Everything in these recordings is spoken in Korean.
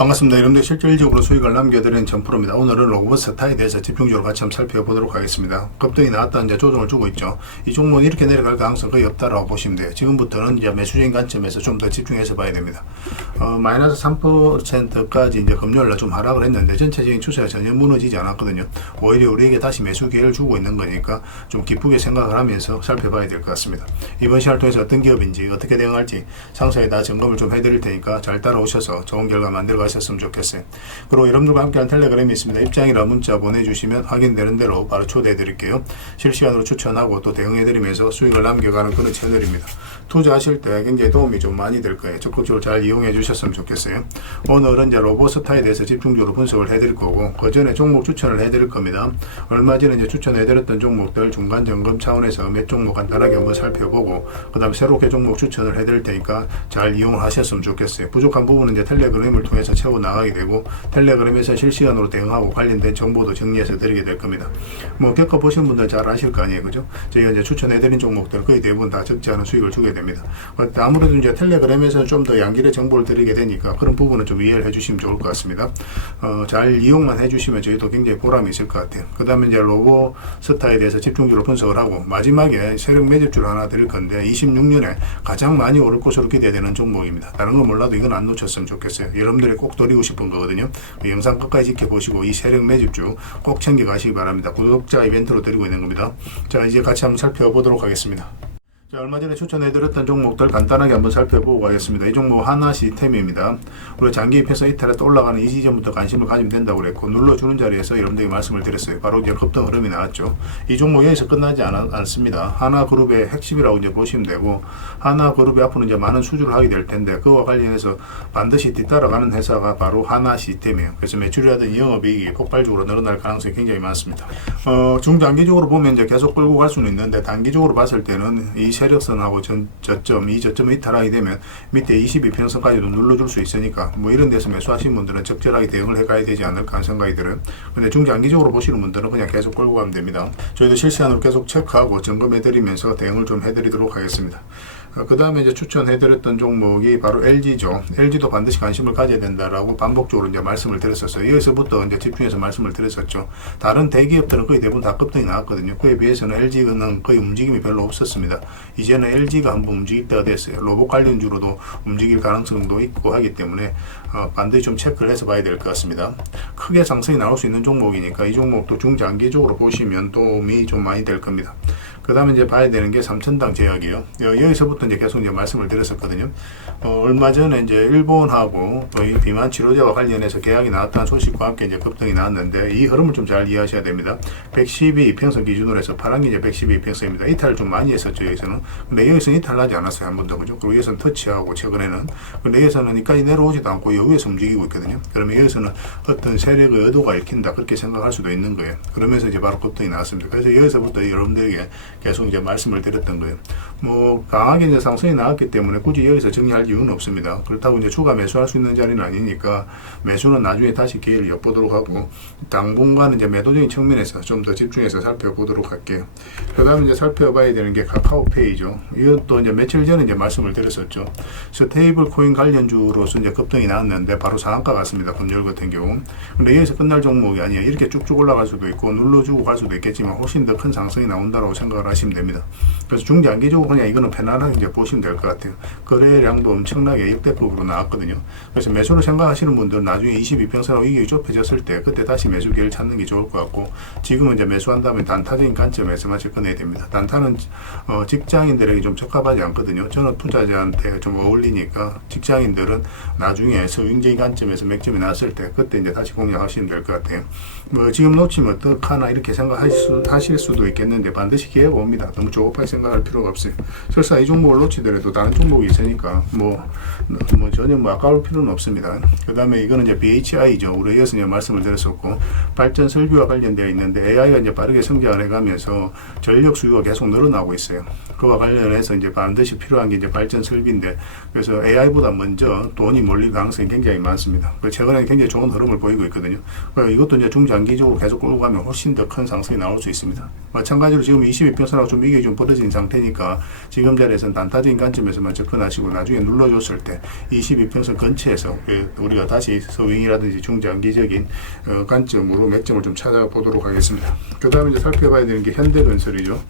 반갑습니다. 여러분들 실질적으로 수익을 남겨드리는 전프로입니다. 오늘은 로보스타에 대해서 집중적으로 같이 한번 살펴보도록 하겠습니다. 급등이 나왔다 이제 조정을 주고 있죠. 이 종목은 이렇게 내려갈 가능성이 거의 없다라고 보시면 돼요. 지금부터는 이제 매수적인 관점에서 좀 더 집중해서 봐야 됩니다. 마이너스 3%까지 이제 금요일날 좀 하락을 했는데 전체적인 추세가 전혀 무너지지 않았거든요. 오히려 우리에게 다시 매수 기회를 주고 있는 거니까 좀 기쁘게 생각을 하면서 살펴봐야 될 것 같습니다. 이번 시간을 통해서 어떤 기업인지 어떻게 대응할지 상세히 다 점검을 좀 해드릴 테니까 잘 따라오셔서 좋은 결과 만들어 가셨으면 좋겠어요. 그리고 여러분들과 함께한 텔레그램이 있습니다. 입장이나 문자 보내주시면 확인되는 대로 바로 초대해 드릴게요. 실시간으로 추천하고 또 대응해 드리면서 수익을 남겨가는 그런 채널입니다. 투자하실 때 굉장히 도움이 좀 많이 될 거예요. 적극적으로 잘 이용해 주셨으면 좋겠어요. 오늘은 이제 로보스타에 대해서 집중적으로 분석을 해드릴 거고 그 전에 종목 추천을 해드릴 겁니다. 얼마 전에 이제 추천해 드렸던 종목들 중간 점검 차원에서 몇 종목 간단하게 한번 살펴보고 그 다음에 새롭게 종목 추천을 해드릴 테니까 잘 이용을 하셨으면 좋겠어요. 부족한 부분은 이제 텔레그램을 통해서 채워 나가게 되고 텔레그램에서 실시간으로 대응하고 관련된 정보도 정리해서 드리게 될 겁니다. 뭐 겪어보신 분들 잘 아실 거 아니에요, 그죠? 저희가 이제 추천해드린 종목들 거의 대부분 다 적지 않은 수익을 주게 됩니다. 아무래도 이제 텔레그램에서는 좀 더 양질의 정보를 드리게 되니까 그런 부분은 좀 이해를 해주시면 좋을 것 같습니다. 잘 이용만 해주시면 저희도 굉장히 보람이 있을 것 같아요. 그 다음에 이제 로보스타에 대해서 집중적으로 분석을 하고 마지막에 세력 매집주를 하나 드릴 건데 26년에 가장 많이 오를 것으로 기대되는 종목입니다. 다른 건 몰라도 이건 안 놓쳤으면 좋겠어요. 여러분들이 꼭 드리고 싶은 거거든요. 그 영상 끝까지 지켜보시고 이 세력 매집주 꼭 챙겨가시기 바랍니다. 구독자 이벤트로 드리고 있는 겁니다. 자, 이제 같이 한번 살펴보도록 하겠습니다. 자, 얼마 전에 추천해드렸던 종목들 간단하게 한번 살펴보고 가겠습니다. 이 종목 하나 시스템입니다. 우리 장기 입해서 이탈했다 올라가는 이 지점부터 관심을 가지면 된다고 그랬고 눌러주는 자리에서 여러분들에게 말씀을 드렸어요. 바로 이제 급등 흐름이 나왔죠. 이 종목 여기서 끝나지 않습니다. 하나그룹의 핵심이라고 이제 보시면 되고 하나그룹이 앞으로 이제 많은 수주를 하게 될 텐데 그와 관련해서 반드시 뒤따라가는 회사가 바로 하나 시스템이에요. 그래서 매출이라든지 영업이익이 폭발적으로 늘어날 가능성이 굉장히 많습니다. 중장기적으로 보면 이제 계속 끌고 갈 수는 있는데 단기적으로 봤을 때는 이 세력선하고 이 저점을 이탈하게 되면 밑에 22평선까지도 눌러줄 수 있으니까 뭐 이런 데서 매수하신 분들은 적절하게 대응을 해가야 되지 않을까 하는 생각이 들어요. 근데 중장기적으로 보시는 분들은 그냥 계속 끌고 가면 됩니다. 저희도 실시간으로 계속 체크하고 점검해드리면서 대응을 좀 해드리도록 하겠습니다. 그 다음에 이제 추천해드렸던 종목이 바로 LG죠. LG도 반드시 관심을 가져야 된다라고 반복적으로 이제 말씀을 드렸었어요. 여기서부터 이제 집중해서 말씀을 드렸었죠. 다른 대기업들은 거의 대부분 다 급등이 나왔거든요. 그에 비해서는 LG는 거의 움직임이 별로 없었습니다. 이제는 LG가 한번 움직일 때가 됐어요. 로봇 관련주로도 움직일 가능성도 있고 하기 때문에 반드시 좀 체크를 해서 봐야 될 것 같습니다. 크게 상승이 나올 수 있는 종목이니까 이 종목도 중장기적으로 보시면 도움이 좀 많이 될 겁니다. 그 다음에 이제 봐야 되는 게 삼천당 제약이에요. 여기서부터 이제 계속 이제 말씀을 드렸었거든요. 얼마 전에 이제 일본하고 이 비만 치료제와 관련해서 계약이 나왔다는 소식과 함께 이제 급등이 나왔는데 이 흐름을 좀 잘 이해하셔야 됩니다. 112평선 기준으로 해서 파란 게 이제 112평선입니다. 이탈을 좀 많이 했었죠, 여기서는. 근데 여기서는 이탈하지 않았어요, 한 번도. 그죠? 그리고 여기서는 터치하고 최근에는. 근데 여기서는 여기까지 내려오지도 않고 여기에서 움직이고 있거든요. 그러면 여기서는 어떤 세력의 의도가 읽힌다, 그렇게 생각할 수도 있는 거예요. 그러면서 이제 바로 급등이 나왔습니다. 그래서 여기서부터 여러분들에게 계속 이제 말씀을 드렸던 거예요. 뭐 강하게 이제 상승이 나왔기 때문에 굳이 여기서 정리할 이유는 없습니다. 그렇다고 이제 추가 매수할 수 있는 자리는 아니니까 매수는 나중에 다시 기회를 엿보도록 하고 당분간은 이제 매도적인 측면에서 좀 더 집중해서 살펴보도록 할게요. 그다음에 이제 살펴봐야 되는 게 카카오페이죠. 이것도 이제 며칠 전에 이제 말씀을 드렸었죠. 스테이블 코인 관련주로서 이제 급등이 나왔는데 바로 상한가 같습니다. 금요일 같은 경우. 근데 여기서 끝날 종목이 아니에요. 이렇게 쭉쭉 올라갈 수도 있고 눌러주고 갈 수도 있겠지만 훨씬 더 큰 상승이 나온다고 생각을 하시면 됩니다. 그래서 중장기적으로 그냥 이거는 편안하게 이제 보시면 될 것 같아요. 거래량도 엄청나게 역대급으로 나왔거든요. 그래서 매수를 생각하시는 분들은 나중에 22평선하고 이익이 좁혀졌을 때 그때 다시 매수 기회를 찾는 게 좋을 것 같고 지금은 이제 매수한 다음에 단타적인 관점에서만 접근해야 됩니다. 단타는 직장인들에게 좀 적합하지 않거든요. 저는 투자자한테 좀 어울리니까 직장인들은 나중에 서윙적인 관점에서 맥점이 났을 때 그때 이제 다시 공략하시면 될 것 같아요. 뭐 지금 놓치면 어떡하나 이렇게 생각하실 수도 있겠는데 반드시 기회가 옵니다. 너무 조급하게 생각할 필요가 없어요. 설사 이 종목을 놓치더라도 다른 종목이 있으니까 뭐 전혀 아까울 필요는 없습니다. 그 다음에 이거는 이제 BHI죠. 우리 여기서 이제 말씀을 드렸었고 발전 설비와 관련되어 있는데 AI가 이제 빠르게 성장을 해가면서 전력 수요가 계속 늘어나고 있어요. 그와 관련해서 이제 반드시 필요한 게 이제 발전 설비인데 그래서 AI보다 먼저 돈이 몰릴 가능성이 굉장히 많습니다. 최근에 굉장히 좋은 흐름을 보이고 있거든요. 이것도 이제 중장기적으로 계속 끌고 가면 훨씬 더 큰 상승이 나올 수 있습니다. 마찬가지로 지금 22평선 20평선하고 좀 이게 좀 벌어진 상태니까 지금 자리에서는 단타적인 관점에서만 접근하시고 나중에 눌러줬을 때 22평선 근처에서 우리가 다시 서윙이라든지 중장기적인 관점으로 맥점을 좀 찾아보도록 하겠습니다. 그 다음에 이제 살펴봐야 되는 게 현대건설이죠.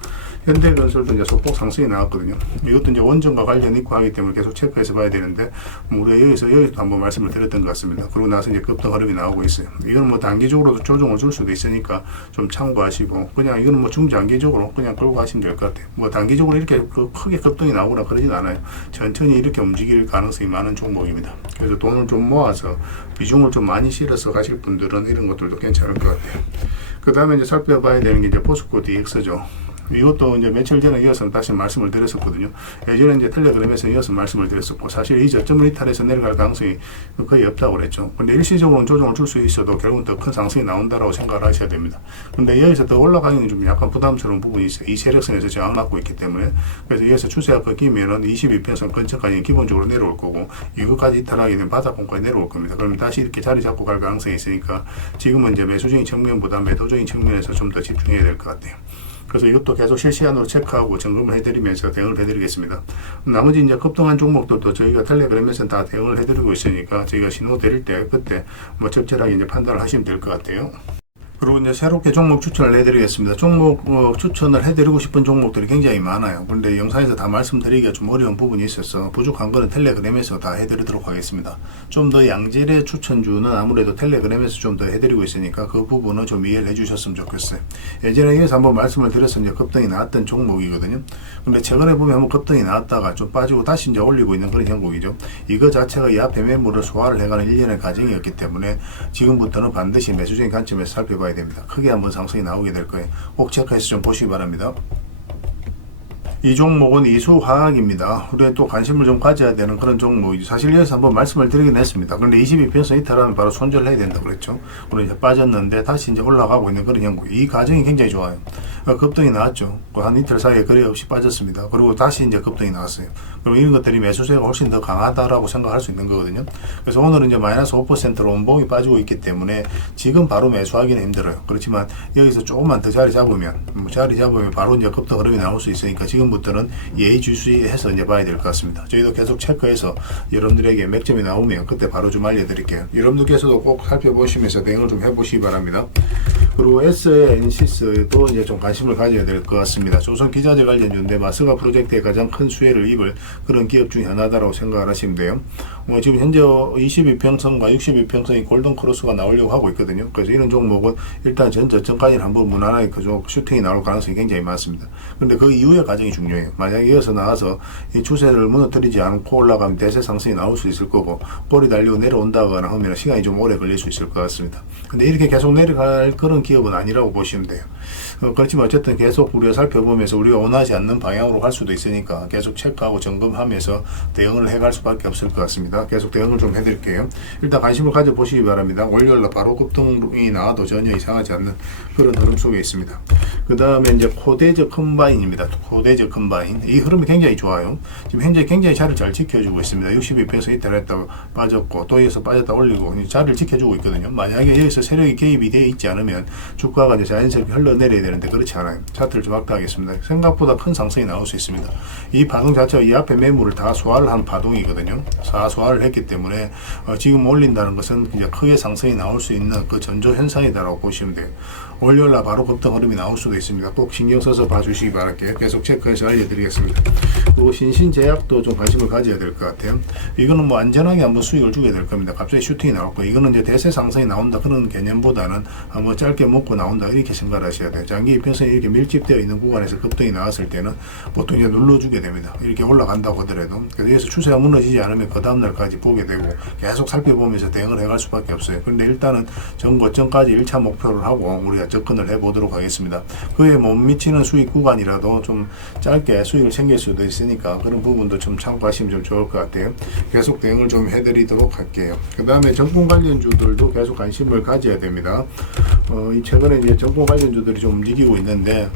현대건설도 이제 소폭 상승이 나왔거든요. 이것도 이제 원전과 관련 있고 하기 때문에 계속 체크해서 봐야 되는데, 우리가 여기서도 한번 말씀을 드렸던 것 같습니다. 그러고 나서 이제 급등 흐름이 나오고 있어요. 이건 뭐 단기적으로도 조정을 줄 수도 있으니까 좀 참고하시고, 그냥 이거는 뭐 중장기적으로 그냥 끌고 가시면 될 것 같아요. 뭐 단기적으로 이렇게 크게 급등이 나오거나 그러진 않아요. 천천히 이렇게 움직일 가능성이 많은 종목입니다. 그래서 돈을 좀 모아서 비중을 좀 많이 실어서 가실 분들은 이런 것들도 괜찮을 것 같아요. 그 다음에 이제 살펴봐야 되는 게 이제 포스코 DX죠. 이것도 이제 며칠 전에 이어서 다시 말씀을 드렸었거든요. 예전에 이제 텔레그램에서 이어서 말씀을 드렸었고, 사실 이 저점을 이탈해서 내려갈 가능성이 거의 없다고 그랬죠. 근데 일시적으로는 조정을 줄 수 있어도 결국은 더 큰 상승이 나온다라고 생각을 하셔야 됩니다. 근데 여기서 더 올라가기는 좀 약간 부담스러운 부분이 있어요. 이 세력선에서 저항 맞고 있기 때문에. 그래서 여기서 추세가 꺾이면은 22평선 근처까지 기본적으로 내려올 거고, 이거까지 이탈하게 되면 바닥권까지 내려올 겁니다. 그러면 다시 이렇게 자리 잡고 갈 가능성이 있으니까 지금은 이제 매수적인 측면보다 매도적인 측면에서 좀 더 집중해야 될 것 같아요. 그래서 이것도 계속 실시간으로 체크하고 점검을 해드리면서 대응을 해드리겠습니다. 나머지 이제 급등한 종목들도 저희가 텔레그램에서 다 대응을 해드리고 있으니까 저희가 신호 드릴 때 그때 뭐 적절하게 이제 판단을 하시면 될 것 같아요. 그리고 이제 새롭게 종목 추천을 해드리겠습니다. 종목 추천을 해드리고 싶은 종목들이 굉장히 많아요. 그런데 영상에서 다 말씀드리기가 좀 어려운 부분이 있어서 부족한 거는 텔레그램에서 다 해드리도록 하겠습니다. 좀 더 양질의 추천주는 아무래도 텔레그램에서 좀 더 해드리고 있으니까 그 부분은 좀 이해를 해주셨으면 좋겠어요. 예전에 여기서 한번 말씀을 드려서 이제 급등이 나왔던 종목이거든요. 근데 최근에 보면 한번 급등이 나왔다가 좀 빠지고 다시 이제 올리고 있는 그런 형국이죠. 이거 자체가 이 앞에 매물을 소화를 해가는 일련의 과정이었기 때문에 지금부터는 반드시 매수적인 관점에서 살펴봐야 됩니다. 크게 한번 상승이 나오게 될 거예요. 꼭 체크해서 좀 보시기 바랍니다. 이 종목은 이수화학입니다. 우리가 또 관심을 좀 가져야 되는 그런 종목이죠. 사실 여기서 한번 말씀을 드리긴 했습니다. 그런데 22평선 이탈하면 바로 손절을 해야 된다고 그랬죠. 그리고 이제 빠졌는데 다시 이제 올라가고 있는 그런 형국. 이 과정이 굉장히 좋아요. 급등이 나왔죠. 한 이틀 사이에 거래 없이 빠졌습니다. 그리고 다시 이제 급등이 나왔어요. 그럼 이런 것들이 매수세가 훨씬 더 강하다라고 생각할 수 있는 거거든요. 그래서 오늘은 이제 마이너스 5%로 원봉이 빠지고 있기 때문에 지금 바로 매수하기는 힘들어요. 그렇지만 여기서 조금만 더 자리 잡으면 바로 이제 급등 흐름이 나올 수 있으니까 지금부터는 예의주시해서 이제 봐야 될 것 같습니다. 저희도 계속 체크해서 여러분들에게 맥점이 나오면 그때 바로 좀 알려드릴게요. 여러분들께서도 꼭 살펴보시면서 대응을 좀 해보시기 바랍니다. 그리고 S의 엔시스도 이제 좀 관심을 가져야 될 것 같습니다. 조선 기자재 관련주인데 마스가 프로젝트에 가장 큰 수혜를 입을 그런 기업 중 하나다라고 생각을 하시면 돼요. 지금 현재 22평선과 62평선이 골든 크로스가 나오려고 하고 있거든요. 그래서 이런 종목은 일단 전 저점까지는 한번 무난하게 그쪽 슈팅이 나올 가능성이 굉장히 많습니다. 그런데 그 이후의 과정이 중요해요. 만약에 이어서 나와서 이 추세를 무너뜨리지 않고 올라가면 대세 상승이 나올 수 있을 거고, 볼이 달리고 내려온다거나 하면 시간이 좀 오래 걸릴 수 있을 것 같습니다. 근데 이렇게 계속 내려갈 그런 기업은 아니라고 보시면 돼요. 그렇지만 어쨌든 계속 우리가 살펴보면서 우리가 원하지 않는 방향으로 갈 수도 있으니까 계속 체크하고 점검하면서 대응을 해갈 수밖에 없을 것 같습니다. 계속 대응을 좀 해드릴게요. 일단 관심을 가져보시기 바랍니다. 월요일날 바로 급등이 나와도 전혀 이상하지 않는 그런 흐름 속에 있습니다. 그 다음에 이제 코데저 컴바인입니다. 코데저 컴바인. 이 흐름이 굉장히 좋아요. 지금 현재 굉장히 자리를 잘 지켜주고 있습니다. 62평에서 이탈했다가 빠졌고 또 여기서 빠졌다 올리고 자리를 지켜주고 있거든요. 만약에 여기서 세력이 개입이 되어 있지 않으면 주가가 이제 자연스럽게 흘러내려야 되는데 그렇지 않아요. 차트를 좀 확대하겠습니다. 생각보다 큰 상승이 나올 수 있습니다. 이 파동 자체가 이 앞에 매물을 다 소화를 한 파동이거든요. 소화를 했기 때문에 지금 올린다는 것은 이제 크게 상승이 나올 수 있는 그 전조 현상이다라고 보시면 돼요. 월요일날 바로 급등 흐름이 나올 수도 있습니다. 꼭 신경 써서 봐주시기 바랄게요. 계속 체크해서 알려드리겠습니다. 그리고 신신제약도 좀 관심을 가져야 될 것 같아요. 이거는 뭐 안전하게 한번 수익을 주게 될 겁니다. 갑자기 슈팅이 나올 거예요. 이거는 이제 대세 상승이 나온다 그런 개념보다는 한번 짧게 먹고 나온다 이렇게 생각을 하셔야 돼요. 장기 이평선이 이렇게 밀집되어 있는 구간에서 급등이 나왔을 때는 보통 이제 눌러주게 됩니다. 이렇게 올라간다고 하더라도. 그래서 여기서 추세가 무너지지 않으면 그 다음날까지 보게 되고 계속 살펴보면서 대응을 해갈 수밖에 없어요. 그런데 일단은 전고점까지 1차 목표를 하고 우리가 접근을 해보도록 하겠습니다. 그에 못 미치는 수익 구간이라도 좀 짧게 수익을 챙길 수도 있으니까 그런 부분도 좀 참고하시면 좀 좋을 것 같아요. 계속 대응을 좀 해드리도록 할게요. 그 다음에 정권 관련주들도 계속 관심을 가져야 됩니다. 최근에 이제 정권 관련주들이 좀 움직이고 있는데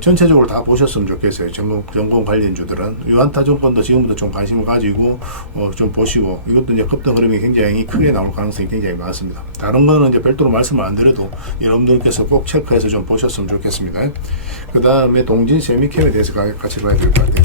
전체적으로 다 보셨으면 좋겠어요. 정권 관련주들은 유한타 정권도 지금부터 좀 관심을 가지고 좀 보시고, 이것도 이제 급등 흐름이 굉장히 크게 나올 가능성이 굉장히 많습니다. 다른 거는 이제 별도로 말씀을 안 드려도 여러분들께서 꼭 체크해서 좀 보셨으면 좋겠습니다. 그 다음에 동진 세미캠에 대해서 같이 봐야 될 것 같아요.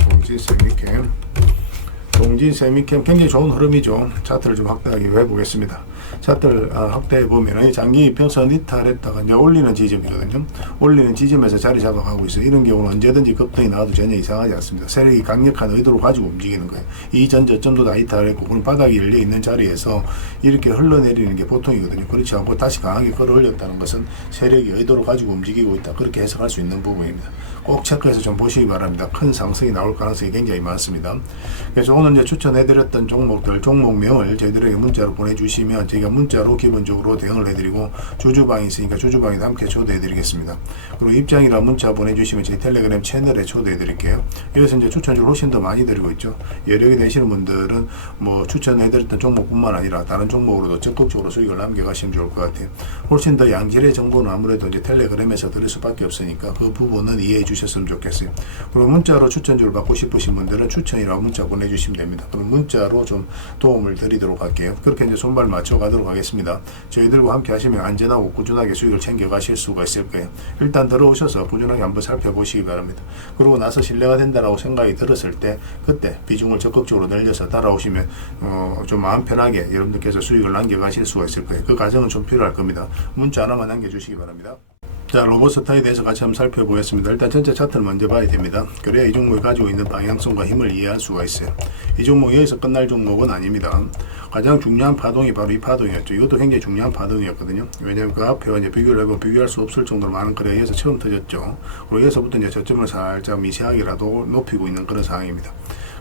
동진 세미캠 굉장히 좋은 흐름이죠. 차트를 좀 확대하게 해보겠습니다. 차트를 확대해 보면 장기 이평선 이탈했다가 이제 올리는 지점이거든요. 올리는 지점에서 자리 잡아가고 있어요. 이런 경우는 언제든지 급등이 나와도 전혀 이상하지 않습니다. 세력이 강력한 의도를 가지고 움직이는 거예요. 이전 저점도 다 이탈했고, 그럼 바닥이 열려 있는 자리에서 이렇게 흘러내리는 게 보통이거든요. 그렇지 않고 다시 강하게 끌어올렸다는 것은 세력이 의도를 가지고 움직이고 있다, 그렇게 해석할 수 있는 부분입니다. 꼭 체크해서 좀 보시기 바랍니다. 큰 상승이 나올 가능성이 굉장히 많습니다. 그래서 오늘 이제 추천해드렸던 종목명을 저희들에게 문자로 보내주시면 저희가 문자로 기본적으로 대응을 해드리고, 주주방이 있으니까 주주방에도 함께 초대해드리겠습니다. 그리고 입장이라 문자 보내주시면 저희 텔레그램 채널에 초대해드릴게요. 여기서 이제 추천주를 훨씬 더 많이 드리고 있죠. 여력이 되시는 분들은 뭐 추천해드렸던 종목뿐만 아니라 다른 종목으로도 적극적으로 수익을 남겨가시면 좋을 것 같아요. 훨씬 더 양질의 정보는 아무래도 이제 텔레그램에서 드릴 수밖에 없으니까 그 부분은 이해해 주셨으면 좋겠어요. 그리고 문자로 추천주를 받고 싶으신 분들은 추천이라고 문자 보내주시면 됩니다. 그럼 문자로 좀 도움을 드리도록 할게요. 그렇게 이제 손발 맞춰 가도록 하겠습니다. 저희들과 함께 하시면 안전하고 꾸준하게 수익을 챙겨 가실 수가 있을 거예요. 일단 들어오셔서 꾸준하게 한번 살펴보시기 바랍니다. 그러고 나서 신뢰가 된다라고 생각이 들었을 때, 그때 비중을 적극적으로 늘려서 따라오시면 좀 마음 편하게 여러분들께서 수익을 남겨 가실 수가 있을 거예요. 그 과정은 좀 필요할 겁니다. 문자 하나만 남겨주시기 바랍니다. 자, 로봇스타에 대해서 같이 한번 살펴보겠습니다. 일단 전체 차트를 먼저 봐야 됩니다. 그래야 이 종목이 가지고 있는 방향성과 힘을 이해할 수가 있어요. 이 종목이 여기서 끝날 종목은 아닙니다. 가장 중요한 파동이 바로 이 파동이었죠. 이것도 굉장히 중요한 파동이었거든요. 왜냐하면 그 앞에와 이제 비교를 해보면 비교할 수 없을 정도로 많은 거래가 여기서 처음 터졌죠. 그리고 여기서부터 이제 저점을 살짝 미세하게라도 높이고 있는 그런 상황입니다.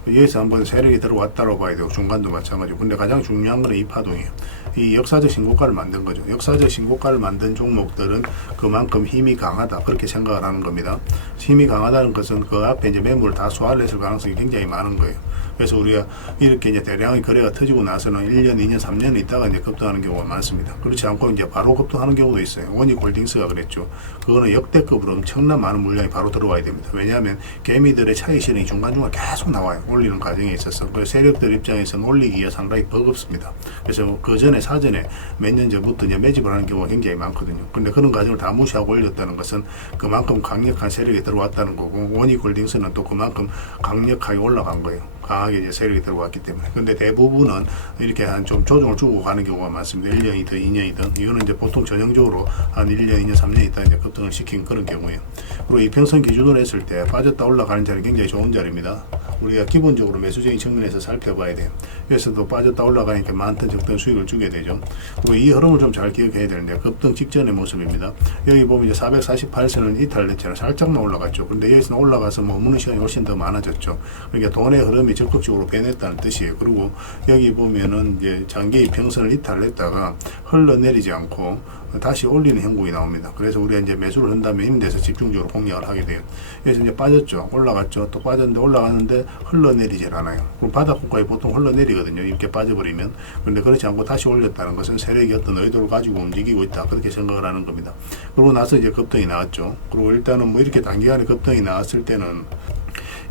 여기서 한번 세력이 들어왔다고 봐야 되고, 중간도 마찬가지고. 근데 가장 중요한 건 이 파동이에요. 이 역사적 신고가를 만든 거죠. 역사적 신고가를 만든 종목들은 그만큼 힘이 강하다, 그렇게 생각을 하는 겁니다. 힘이 강하다는 것은 그 앞에 이제 매물을 다 소화를 했을 가능성이 굉장히 많은 거예요. 그래서 우리가 이렇게 이제 대량의 거래가 터지고 나서는 1년, 2년, 3년 있다가 이제 급등하는 경우가 많습니다. 그렇지 않고 이제 바로 급등하는 경우도 있어요. 원익홀딩스가 그랬죠. 그거는 역대급으로 엄청난 많은 물량이 바로 들어와야 됩니다. 왜냐하면 개미들의 차익 실행이 중간중간 계속 나와요. 올리는 과정에 있어서. 그 세력들 입장에서는 올리기가 상당히 버겁습니다. 그래서 그 전에 사전에 몇 년 전부터 이제 매집을 하는 경우가 굉장히 많거든요. 근데 그런 과정을 다 무시하고 올렸다는 것은 그만큼 강력한 세력이 들어왔다는 거고, 원익홀딩스는 또 그만큼 강력하게 올라간 거예요. 강하게 이제 세력이 들어왔기 때문에. 근데 대부분은 이렇게 한 좀 조정을 주고 가는 경우가 많습니다. 1년이든 2년이든. 이거는 이제 보통 전형적으로 한 1년, 2년, 3년 있다 이제 급등을 시킨 그런 경우예요. 그리고 이평선 기준으로 했을 때 빠졌다 올라가는 자리 굉장히 좋은 자리입니다. 우리가 기본적으로 매수적인 측면에서 살펴봐야 돼요. 그래서도 빠졌다 올라가니까 많던 적던 수익을 주게 되죠. 그리고 이 흐름을 좀 잘 기억해야 되는데, 급등 직전의 모습입니다. 여기 보면 이제 448선은 이탈됐잖아요. 살짝만 올라갔죠. 근데 여기서는 올라가서 머무는 시간이 훨씬 더 많아졌죠. 그러니까 돈의 흐름이 적극적으로 빼냈다는 뜻이에요. 그리고 여기 보면은 이제 장기 이평선을 이탈했다가 흘러내리지 않고 다시 올리는 형국이 나옵니다. 그래서 우리가 이제 매수를 한다면 이런 데서 집중적으로 공략을 하게 돼요. 그래서 이제 빠졌죠. 올라갔죠. 또 빠졌는데 올라가는데 흘러내리질 않아요. 그럼 바닥권까지 보통 흘러내리거든요. 이렇게 빠져버리면. 그런데 그렇지 않고 다시 올렸다는 것은 세력이 어떤 의도를 가지고 움직이고 있다, 그렇게 생각을 하는 겁니다. 그러고 나서 이제 급등이 나왔죠. 그리고 일단은 뭐 이렇게 단기간에 급등이 나왔을 때는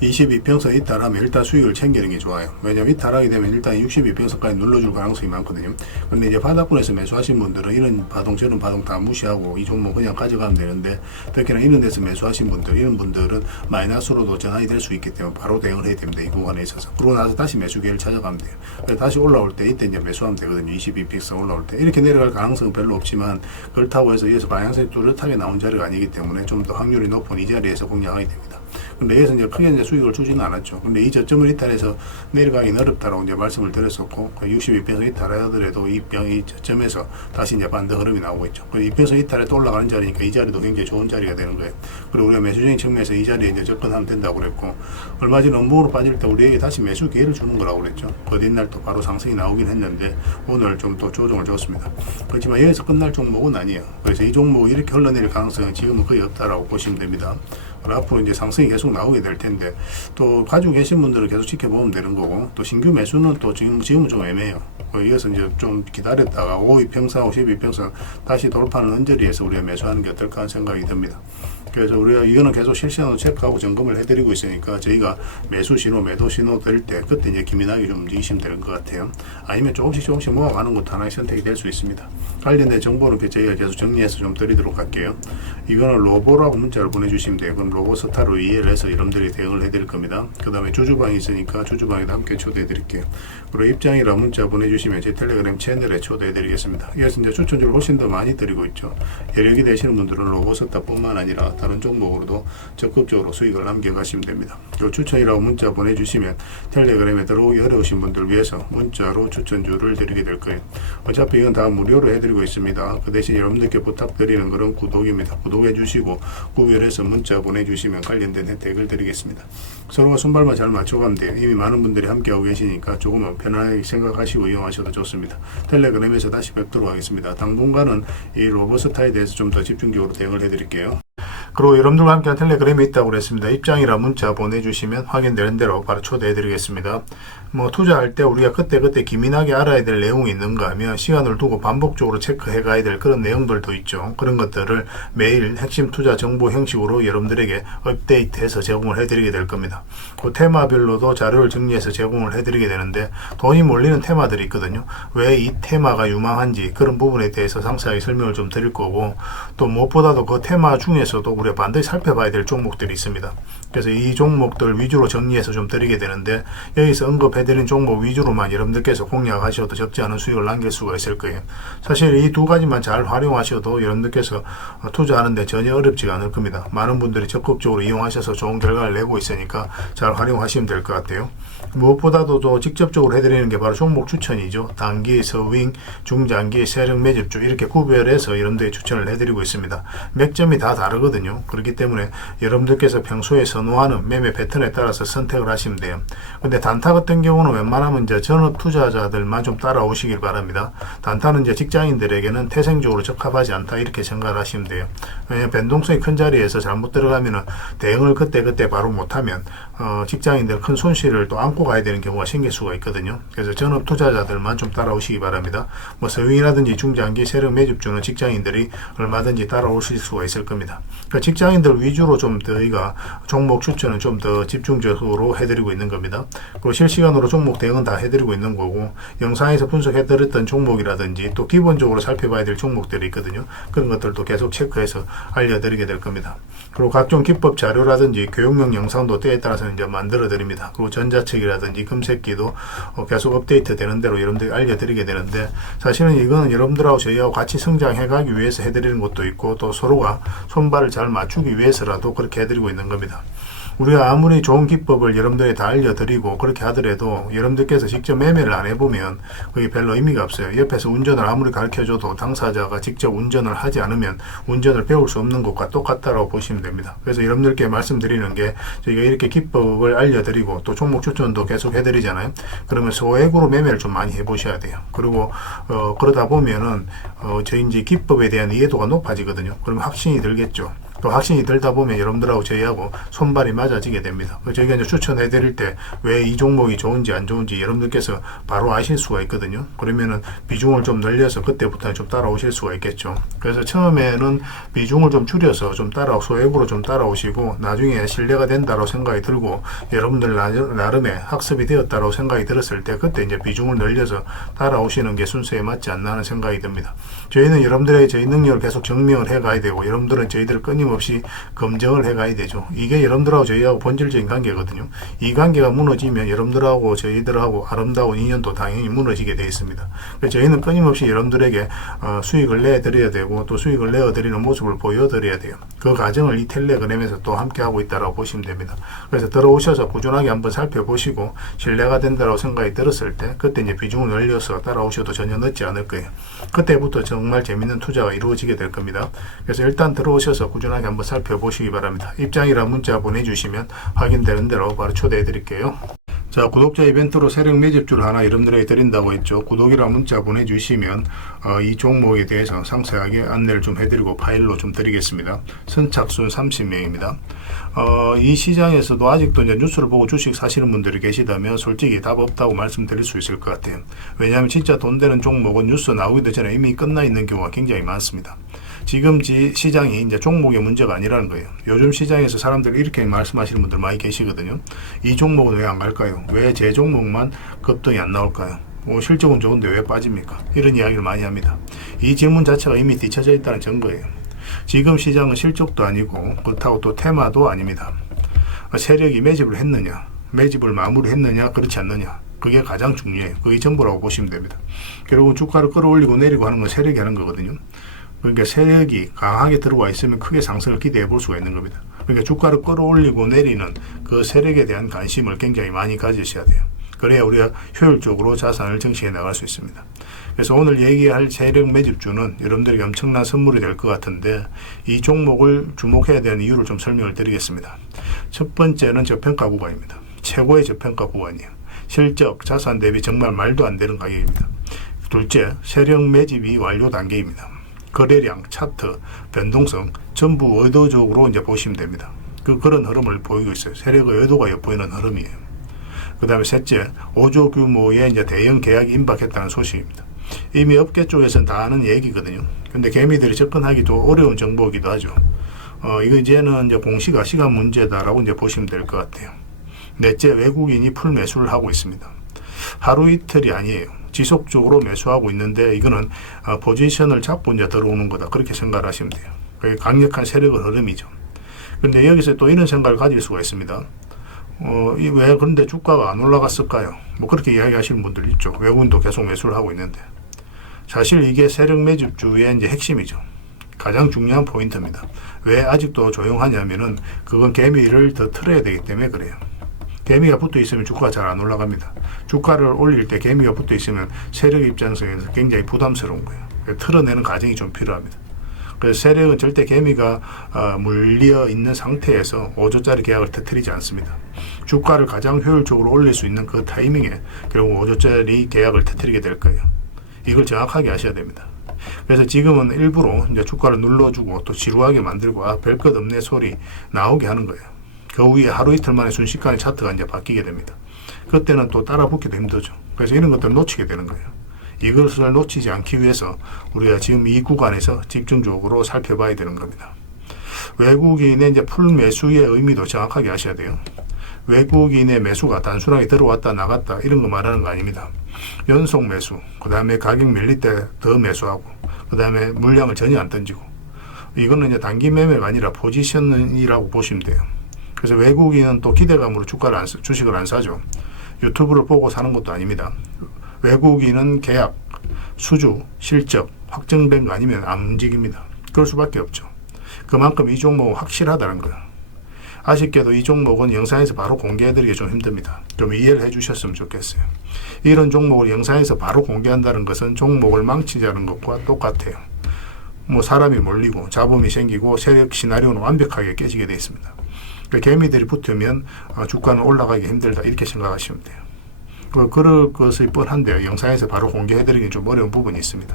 22평선 이탈하면 일단 수익을 챙기는 게 좋아요. 왜냐면 이탈하게 되면 일단 62평선까지 눌러줄 가능성이 많거든요. 근데 이제 바닥권에서 매수하신 분들은 이런 파동 저런 파동 다 무시하고 이 종목 그냥 가져가면 되는데, 특히나 이런 데서 매수하신 분들, 이런 분들은 마이너스로도 전환이 될 수 있기 때문에 바로 대응을 해야 됩니다. 이 구간에 있어서. 그러고 나서 다시 매수 기회를 찾아가면 돼요. 그래서 다시 올라올 때 이때 이제 매수하면 되거든요. 22평선 올라올 때. 이렇게 내려갈 가능성은 별로 없지만, 그렇다고 해서 여기서 방향성이 뚜렷하게 나온 자리가 아니기 때문에 좀 더 확률이 높은 이 자리에서 공략하게 됩니다. 근데 여기서 이제 크게 이제 수익을 주지는 않았죠. 근데 이 저점을 이탈해서 내려가기는 어렵다라고 이제 말씀을 드렸었고, 62평선 이탈하더라도 이 저점에서 다시 이제 반등 흐름이 나오고 있죠. 그 2평선 이탈에 또 올라가는 자리니까 이 자리도 굉장히 좋은 자리가 되는 거예요. 그리고 우리가 매수적인 측면에서 이 자리에 이제 접근하면 된다고 그랬고, 얼마 전에 업무로 빠질 때 우리에게 다시 매수 기회를 주는 거라고 그랬죠. 그 뒷날 또 바로 상승이 나오긴 했는데, 오늘 좀 또 조정을 줬습니다. 그렇지만 여기서 끝날 종목은 아니에요. 그래서 이 종목이 이렇게 흘러내릴 가능성은 지금은 거의 없다라고 보시면 됩니다. 그리고 앞으로 이제 상승이 계속 나오게 될 텐데 또 가지고 계신 분들은 계속 지켜보면 되는 거고 또 신규 매수는 또 지금은 좀 애매해요. 이어서 이제 좀 기다렸다가 52평선, 52평선 다시 돌파하는 언저리에서 우리가 매수하는 게 어떨까 하는 생각이 듭니다. 그래서 우리가 이거는 계속 실시간으로 체크하고 점검을 해드리고 있으니까 저희가 매수 신호, 매도 신호 될 때 그때 이제 기민하게 좀 움직이시면 되는 것 같아요. 아니면 조금씩 모아가는 것도 하나의 선택이 될 수 있습니다. 관련된 정보는 저희가 계속 정리해서 좀 드리도록 할게요. 이거는 로보라고 문자를 보내주시면 돼요. 그럼 로보 스타로 이해를 해서 여러분들이 대응을 해드릴 겁니다. 그 다음에 주주방이 있으니까 주주방에도 함께 초대해 드릴게요. 그리고 입장이라 문자 보내주시면 제 텔레그램 채널에 초대해 드리겠습니다. 이어서 이제 추천주를 훨씬 더 많이 드리고 있죠. 여력이 되시는 분들은 로보 스타 뿐만 아니라 다른 종목으로도 적극적으로 수익을 남겨가시면 됩니다. 그 추천이라고 문자 보내주시면 텔레그램에 들어오기 어려우신 분들 위해서 문자로 추천주를 드리게 될 거예요. 어차피 이건 다 무료로 해드리고 있습니다. 그 대신 여러분들께 부탁드리는 것은 구독입니다. 구독해 주시고 구별해서 문자 보내주시면 관련된 혜택을 드리겠습니다. 서로가 손발만 잘 맞춰가면 돼요. 이미 많은 분들이 함께하고 계시니까 조금은 편안하게 생각하시고 이용하셔도 좋습니다. 텔레그램에서 다시 뵙도록 하겠습니다. 당분간은 이 로봇스타에 대해서 좀 더 집중적으로 대응을 해드릴게요. 그리고 여러분들과 함께한 텔레그램이 있다고 그랬습니다. 입장이라 문자 보내주시면 확인되는 대로 바로 초대해드리겠습니다. 투자할 때 우리가 그때 기민하게 알아야 될 내용이 있는가 하면 시간을 두고 반복적으로 체크해 가야 될 그런 내용들도 있죠. 그런 것들을 매일 핵심 투자 정보 형식으로 여러분들에게 업데이트해서 제공을 해드리게 될 겁니다. 그 테마별로도 자료를 정리해서 제공을 해드리게 되는데 돈이 몰리는 테마들이 있거든요. 왜 이 테마가 유망한지 그런 부분에 대해서 상세하게 설명을 좀 드릴 거고 또 무엇보다도 그 테마 중에서도 우리가 반드시 살펴봐야 될 종목들이 있습니다. 그래서 이 종목들 위주로 정리해서 좀 드리게 되는데 여기서 언급해드린 종목 위주로만 여러분들께서 공략하셔도 적지 않은 수익을 남길 수가 있을 거예요. 사실 이 두 가지만 잘 활용하셔도 여러분들께서 투자하는데 전혀 어렵지가 않을 겁니다. 많은 분들이 적극적으로 이용하셔서 좋은 결과를 내고 있으니까 잘 활용하시면 될 것 같아요. 무엇보다도 또 직접적으로 해드리는 게 바로 종목 추천이죠. 단기, 서윙, 중장기, 세력 매집주 이렇게 구별해서 여러분들이 추천을 해드리고 있습니다. 맥점이 다 다르거든요. 그렇기 때문에 여러분들께서 평소에 선호하는 매매 패턴에 따라서 선택을 하시면 돼요. 근데 단타 같은 경우는 웬만하면 이제 전업 투자자들만 좀 따라오시길 바랍니다. 단타는 이제 직장인들에게는 태생적으로 적합하지 않다 이렇게 생각을 하시면 돼요. 왜냐하면 변동성이 큰 자리에서 잘못 들어가면은 대응을 그때 바로 못하면 직장인들 큰 손실을 또 안고 가야 되는 경우가 생길 수가 있거든요. 그래서 전업 투자자들만 좀 따라오시기 바랍니다. 서윙이라든지 중장기 세력 매집주는 직장인들이 얼마든지 따라오실 수가 있을 겁니다. 그러니까 직장인들 위주로 좀 저희가 종목 추천은 좀 더 집중적으로 해드리고 있는 겁니다. 그리고 실시간으로 종목 대응은 다 해드리고 있는 거고 영상에서 분석해드렸던 종목이라든지 또 기본적으로 살펴봐야 될 종목들이 있거든요. 그런 것들도 계속 체크해서 알려드리게 될 겁니다. 그리고 각종 기법 자료라든지 교육용 영상도 때에 따라서 이제 만들어 드립니다. 그리고 전자책이라든지 금색기도 계속 업데이트 되는 대로 여러분들이 알려드리게 되는데 사실은 이거는 여러분들하고 저희하고 같이 성장해 가기 위해서 해드리는 것도 있고 또 서로가 손발을 잘 맞추기 위해서라도 그렇게 해드리고 있는 겁니다. 우리가 아무리 좋은 기법을 여러분들이 다 알려드리고 그렇게 하더라도 여러분들께서 직접 매매를 안 해보면 그게 별로 의미가 없어요. 옆에서 운전을 아무리 가르쳐줘도 당사자가 직접 운전을 하지 않으면 운전을 배울 수 없는 것과 똑같다고 보시면 됩니다. 그래서 여러분들께 말씀드리는 게 저희가 이렇게 기법을 알려드리고 또 종목 추천도 계속 해드리잖아요. 그러면 소액으로 매매를 좀 많이 해보셔야 돼요. 그리고 그러다 보면은 저희 이제 기법에 대한 이해도가 높아지거든요. 그러면 확신이 들겠죠. 또 확신이 들다 보면 여러분들하고 저희하고 손발이 맞아지게 됩니다. 저희가 이제 추천해 드릴 때 왜 이 종목이 좋은지 안 좋은지 여러분들께서 바로 아실 수가 있거든요. 그러면은 비중을 좀 늘려서 그때부터 좀 따라오실 수가 있겠죠. 그래서 처음에는 비중을 좀 줄여서 좀 소액으로 좀 따라오시고 나중에 신뢰가 된다고 생각이 들고 여러분들 나름의 학습이 되었다고 생각이 들었을 때 그때 이제 비중을 늘려서 따라오시는 게 순서에 맞지 않나 하는 생각이 듭니다. 저희는 여러분들의 저희 능력을 계속 증명을 해 가야 되고 여러분들은 저희들을 끊임없이 검증을 해 가야 되죠. 이게 여러분들하고 저희하고 본질적인 관계거든요. 이 관계가 무너지면 여러분들하고 저희들하고 아름다운 인연도 당연히 무너지게 되어 있습니다. 그래서 저희는 끊임없이 여러분들에게 수익을 내드려야 되고 또 수익을 내어드리는 모습을 보여드려야 돼요. 그 과정을 이 텔레그램에서 또 함께 하고 있다고 보시면 됩니다. 그래서 들어오셔서 꾸준하게 한번 살펴보시고 신뢰가 된다고 생각이 들었을 때 그때 이제 비중을 늘려서 따라오셔도 전혀 늦지 않을 거예요. 그때부터 정말 재밌는 투자가 이루어지게 될 겁니다. 그래서 일단 들어오셔서 꾸준하게 한번 살펴보시기 바랍니다. 입장이라 문자 보내주시면 확인되는 대로 바로 초대해 드릴게요. 자, 구독자 이벤트로 세력 매집주를 하나 여러분들에게 드린다고 했죠. 구독이라 문자 보내주시면 이 종목에 대해서 상세하게 안내를 좀 해드리고 파일로 좀 드리겠습니다. 선착순 30명입니다. 이 시장에서도 아직도 이제 뉴스를 보고 주식 사시는 분들이 계시다면 솔직히 답 없다고 말씀드릴 수 있을 것 같아요. 왜냐하면 진짜 돈 되는 종목은 뉴스 나오기도 전에 이미 끝나 있는 경우가 굉장히 많습니다. 지금 시장이 이제 종목의 문제가 아니라는 거예요. 요즘 시장에서 사람들이 이렇게 말씀하시는 분들 많이 계시거든요. 이 종목은 왜 안 갈까요? 왜 제 종목만 급등이 안 나올까요? 실적은 좋은데 왜 빠집니까? 이런 이야기를 많이 합니다. 이 질문 자체가 이미 뒤쳐져 있다는 증거예요. 지금 시장은 실적도 아니고 그렇다고 또 테마도 아닙니다. 세력이 매집을 했느냐, 매집을 마무리했느냐, 그렇지 않느냐, 그게 가장 중요해요. 그게 전부라고 보시면 됩니다. 결국 주가를 끌어올리고 내리고 하는 건 세력이 하는 거거든요. 그러니까 세력이 강하게 들어와 있으면 크게 상승을 기대해 볼 수가 있는 겁니다. 그러니까 주가를 끌어올리고 내리는 그 세력에 대한 관심을 굉장히 많이 가지셔야 돼요. 그래야 우리가 효율적으로 자산을 정치해 나갈 수 있습니다. 그래서 오늘 얘기할 세력 매집주는 여러분들에게 엄청난 선물이 될 것 같은데 이 종목을 주목해야 되는 이유를 좀 설명을 드리겠습니다. 첫 번째는 저평가 구간입니다. 최고의 저평가 구간이에요. 실적, 자산 대비 정말 말도 안 되는 가격입니다. 둘째, 세력 매집이 완료 단계입니다. 거래량, 차트, 변동성 전부 의도적으로 이제 보시면 됩니다. 그런 흐름을 보이고 있어요. 세력의 의도가 엿보이는 흐름이에요. 그 다음에 셋째, 5조 규모의 이제 대형 계약이 임박했다는 소식입니다. 이미 업계 쪽에서는 다 아는 얘기거든요. 근데 개미들이 접근하기도 어려운 정보이기도 하죠. 이거 이제는 이제 공시가 시간 문제다라고 이제 보시면 될 것 같아요. 넷째, 외국인이 풀 매수를 하고 있습니다. 하루 이틀이 아니에요. 지속적으로 매수하고 있는데 이거는 포지션을 잡고 이제 들어오는 거다. 그렇게 생각을 하시면 돼요. 그게 강력한 세력의 흐름이죠. 그런데 여기서 또 이런 생각을 가질 수가 있습니다. 왜 그런데 주가가 안 올라갔을까요? 뭐 그렇게 이야기하시는 분들 있죠. 외국인도 계속 매수를 하고 있는데. 사실 이게 세력 매집주의 이제 핵심이죠. 가장 중요한 포인트입니다. 왜 아직도 조용하냐면은 그건 개미를 더 틀어야 되기 때문에 그래요. 개미가 붙어 있으면 주가가 잘 안 올라갑니다. 주가를 올릴 때 개미가 붙어 있으면 세력 입장에서 굉장히 부담스러운 거예요. 틀어내는 과정이 좀 필요합니다. 그래서 세력은 절대 개미가 물려 있는 상태에서 5조짜리 계약을 터뜨리지 않습니다. 주가를 가장 효율적으로 올릴 수 있는 그 타이밍에 결국 5조짜리 계약을 터뜨리게 될 거예요. 이걸 정확하게 아셔야 됩니다. 그래서 지금은 일부러 이제 주가를 눌러주고 또 지루하게 만들고 별 것 없네 소리 나오게 하는 거예요. 그 후에 하루 이틀 만에 순식간에 차트가 이제 바뀌게 됩니다. 그때는 또 따라 붙기도 힘들죠. 그래서 이런 것들을 놓치게 되는 거예요. 이것을 놓치지 않기 위해서 우리가 지금 이 구간에서 집중적으로 살펴봐야 되는 겁니다. 외국인의 이제 풀 매수의 의미도 정확하게 아셔야 돼요. 외국인의 매수가 단순하게 들어왔다 나갔다 이런 거 말하는 거 아닙니다. 연속 매수, 그 다음에 가격 밀릴 때 더 매수하고, 그 다음에 물량을 전혀 안 던지고, 이거는 이제 단기 매매가 아니라 포지션이라고 보시면 돼요. 그래서 외국인은 또 기대감으로 주식을 안 사죠. 유튜브를 보고 사는 것도 아닙니다. 외국인은 계약, 수주, 실적 확정된 거 아니면 안 움직입니다. 그럴 수밖에 없죠. 그만큼 이 종목은 확실하다는 거예요. 아쉽게도 이 종목은 영상에서 바로 공개해드리기 좀 힘듭니다. 좀 이해를 해주셨으면 좋겠어요. 이런 종목을 영상에서 바로 공개한다는 것은 종목을 망치자는 것과 똑같아요. 뭐 사람이 몰리고 잡음이 생기고 세력 시나리오는 완벽하게 깨지게 되어 있습니다. 개미들이 붙으면 주가는 올라가기 힘들다 이렇게 생각하시면 돼요. 그럴 것이 뻔한데요. 영상에서 바로 공개해드리기 좀 어려운 부분이 있습니다.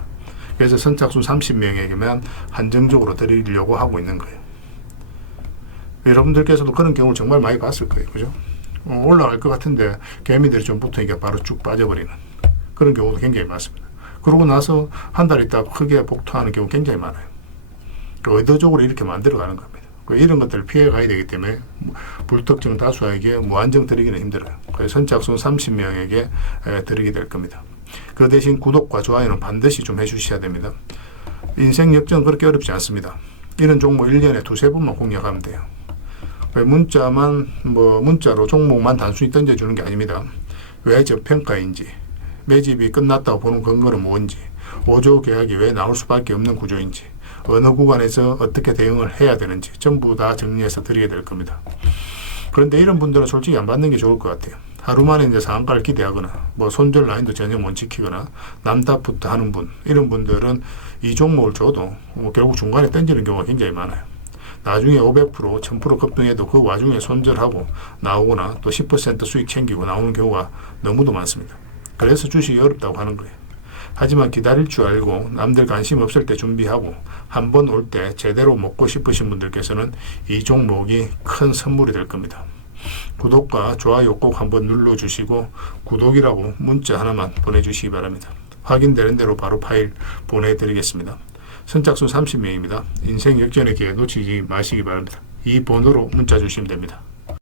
그래서 선착순 30명에게만 한정적으로 드리려고 하고 있는 거예요. 여러분들께서도 그런 경우를 정말 많이 봤을 거예요. 그죠? 올라갈 것 같은데 개미들이 좀 붙으니까 바로 쭉 빠져버리는 그런 경우도 굉장히 많습니다. 그러고 나서 한 달 있다 크게 복토하는 경우 굉장히 많아요. 의도적으로 이렇게 만들어가는 겁니다. 이런 것들을 피해 가야 되기 때문에 불특정 다수에게 무한정 드리기는 힘들어요. 그래서 선착순 30명에게 드리게 될 겁니다. 그 대신 구독과 좋아요는 반드시 좀 해주셔야 됩니다. 인생 역전 그렇게 어렵지 않습니다. 이런 종목 1년에 두세 번만 공략하면 돼요. 문자로 종목만 단순히 던져주는 게 아닙니다. 왜 저평가인지, 매집이 끝났다고 보는 근거는 뭔지, 5조 계약이 왜 나올 수밖에 없는 구조인지, 어느 구간에서 어떻게 대응을 해야 되는지 전부 다 정리해서 드리게 될 겁니다. 그런데 이런 분들은 솔직히 안 받는 게 좋을 것 같아요. 하루 만에 이제 상한가를 기대하거나 손절 라인도 전혀 못 지키거나 남답부터 하는 분, 이런 분들은 이 종목을 줘도 결국 중간에 던지는 경우가 굉장히 많아요. 나중에 500%, 1000% 급등해도 그 와중에 손절하고 나오거나 또 10% 수익 챙기고 나오는 경우가 너무도 많습니다. 그래서 주식이 어렵다고 하는 거예요. 하지만 기다릴 줄 알고 남들 관심 없을 때 준비하고 한 번 올 때 제대로 먹고 싶으신 분들께서는 이 종목이 큰 선물이 될 겁니다. 구독과 좋아요 꼭 한번 눌러주시고 구독이라고 문자 하나만 보내주시기 바랍니다. 확인되는 대로 바로 파일 보내드리겠습니다. 선착순 30명입니다. 인생 역전의 기회 놓치지 마시기 바랍니다. 이 번호로 문자 주시면 됩니다.